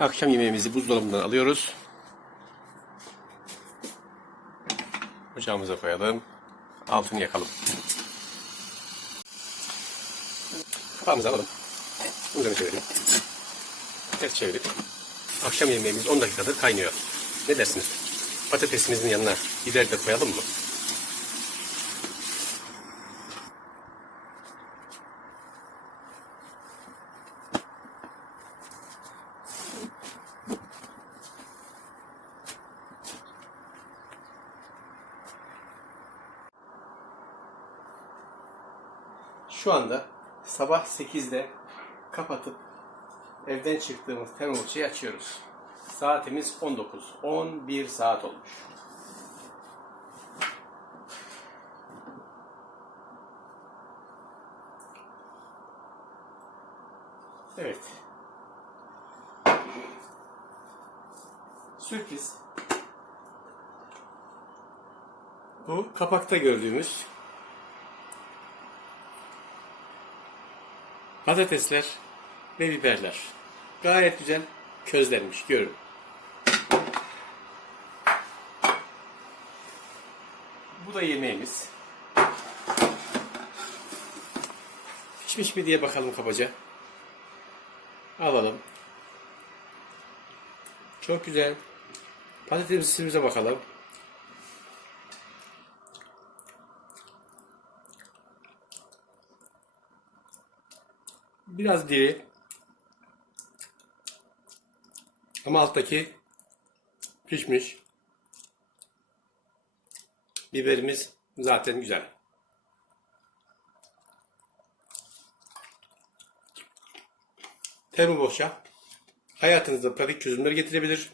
Akşam yemeğimizi buzdolabından alıyoruz. Ocağımıza koyalım. Altını yakalım. Kapağımızı alalım. Üzerine çevirelim. Ters çevirip. Akşam yemeğimiz 10 dakikadır kaynıyor. Ne dersiniz? Patatesimizin yanına biber de koyalım mı? Şu anda sabah 8'de kapatıp evden çıktığımız termometreyi açıyoruz. Saatimiz 19. 11 saat olmuş. Evet. Sürpriz. Bu kapakta gördüğümüz patatesler ve biberler. Gayet güzel közlenmiş görün. Bu da yemeğimiz. Pişmiş mi diye bakalım kabaca. Alalım. Çok güzel. Patatesimize bakalım. Biraz diri. Ama alttaki pişmiş. Biberimiz zaten güzel. Termo boşa hayatınızda pratik çözümler getirebilir.